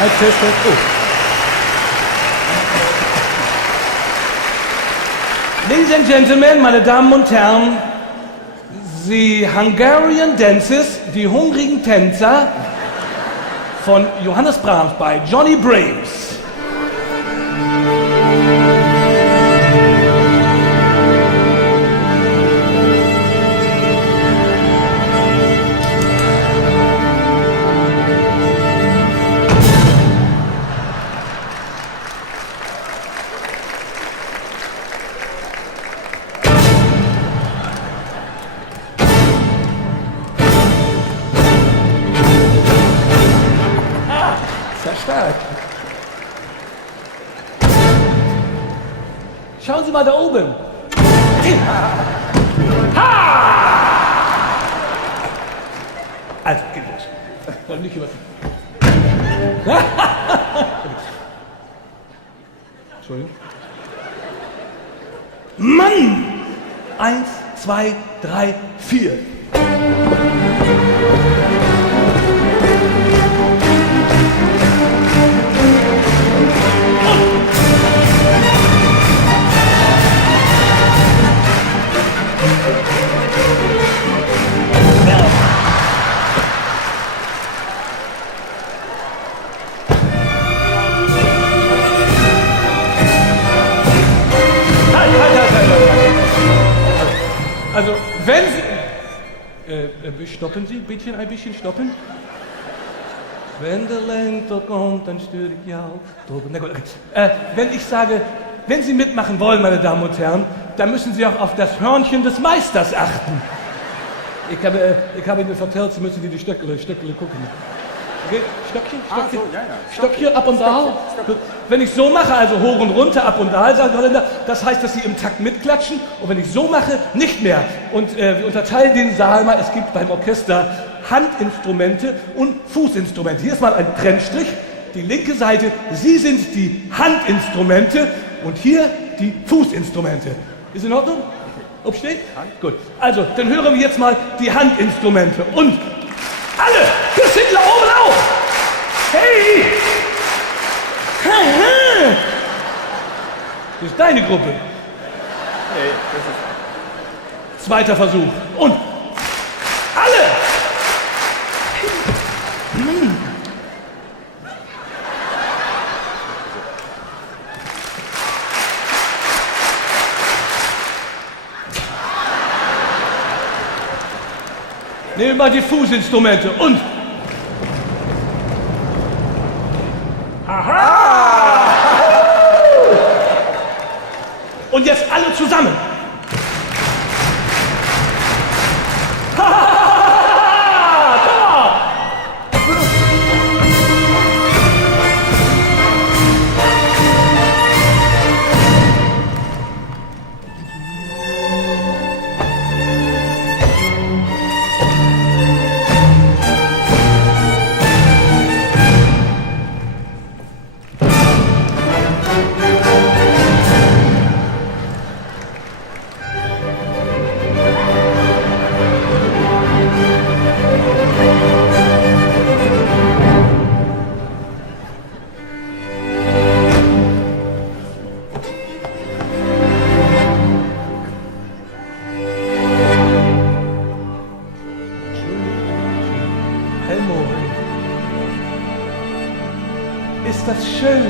Halt fest, oh. Ladies and Gentlemen, meine Damen und Herren, die Hungarian Dances, die hungrigen Tänzer von Johannes Brahms bei Johnny Brames. Stark. Schauen Sie mal da oben. Ha! Also, geht los. Soll nicht über. Entschuldigung. Mann! 1, 2, 3, 4. Also, wenn Sie... stoppen Sie, bitte ein bisschen stoppen. Wenn der Lente kommt, dann störe ich ja auf. Na gut, okay. Wenn ich sage, wenn Sie mitmachen wollen, meine Damen und Herren, dann müssen Sie auch auf das Hörnchen des Meisters achten. Ich habe Ihnen vertellt, Sie müssen die Stöckle gucken. Okay, Stöckchen, Stöckchen, ab und da. Wenn ich so mache, also hoch und runter, ab und da, sagen die Holländer, das heißt, dass sie im Takt mitklatschen. Und wenn ich so mache, nicht mehr. Und wir unterteilen den Saal mal, es gibt beim Orchester Handinstrumente und Fußinstrumente. Hier ist mal ein Trennstrich, die linke Seite, Sie sind die Handinstrumente und hier die Fußinstrumente. Ist in Ordnung? Aufstehen? Gut. Also, dann hören wir jetzt mal die Handinstrumente. Und alle, bis hinten oben auf! Hey! Das ist deine Gruppe. Nee, das ist... Zweiter Versuch. Und alle! Nehmen wir die Fußinstrumente und... Aha! Und jetzt alle zusammen. Ist das schön?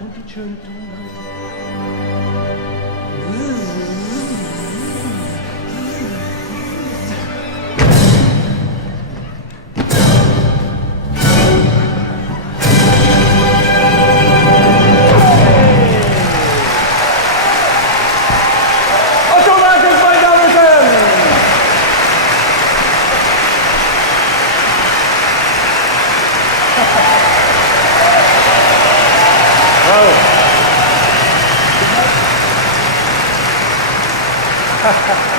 Und die schönen Tonleiter. Bravo. Applaus